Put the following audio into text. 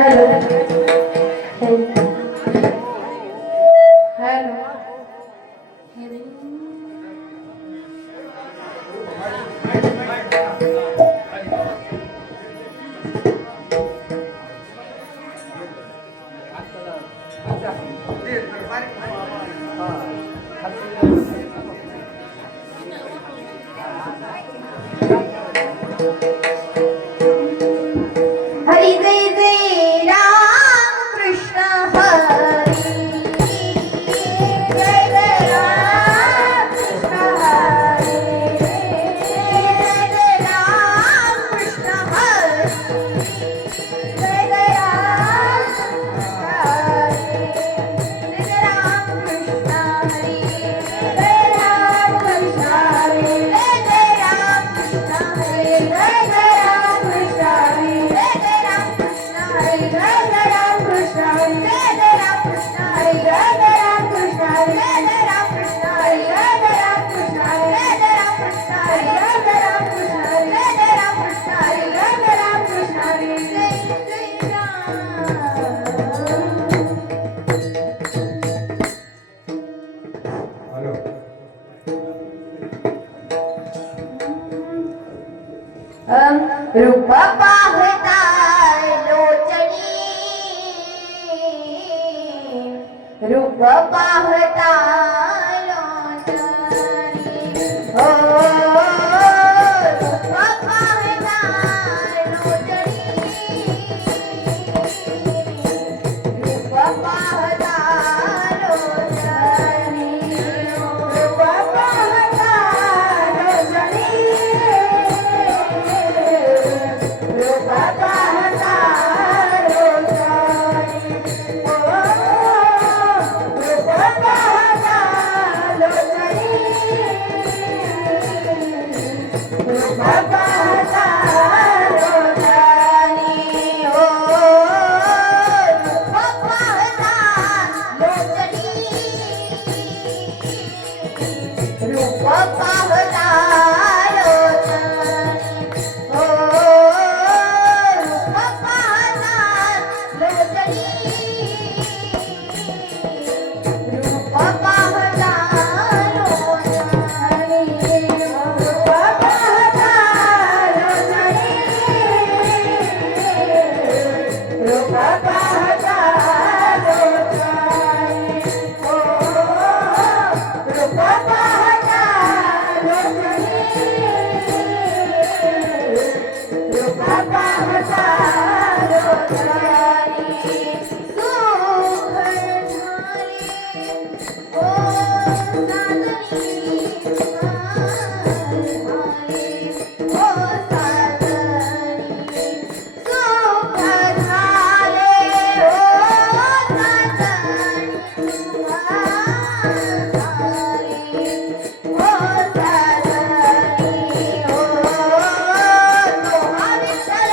hello hello Hari जय जय राम कृष्ण हरी जय जय राम कृष्ण हरी जय जय राम कृष्ण हरी जय जय राम कृष्ण हरी जय जय राम कृष्ण हरी जय राम कृष्ण हरी जय जय राम कृष्ण हरी जय जय राम कृष्ण हरी जय जय राम कृष्ण हरी जय जय राम कृष्ण हरी जय जय राम कृष्ण हरी जय जय राम कृष्ण हरी जय जय राम कृष्ण हरी जय जय राम कृष्ण हरी जय जय राम कृष्ण हरी जय जय राम कृष्ण हरी जय जय राम कृष्ण हरी जय जय राम कृष्ण हरी जय जय राम रूप पाहता लोचनी रूप पाहता लोचनी हो रूप पाहता लोचनी रूप पाहता लोचनी रूप पाहता लोचनी रूप पाहता लोचनी रूप पाहता लोचनी रूप पाहता लोचनी हो रूप पाहता लोचनी रूप पाहता लोचनी हो रूप पाहता लोचनी रूप पाहता लोचनी रूप पाहता लोचनी रूप पाहता लोचनी हो रूप पाहता लोचनी रूप पाहता लोचनी सुख झाले ओ साजनी झाले ओ साजनी सुख झाले ओ साजनी झाले ओ साजनी हो तो विठ्ठल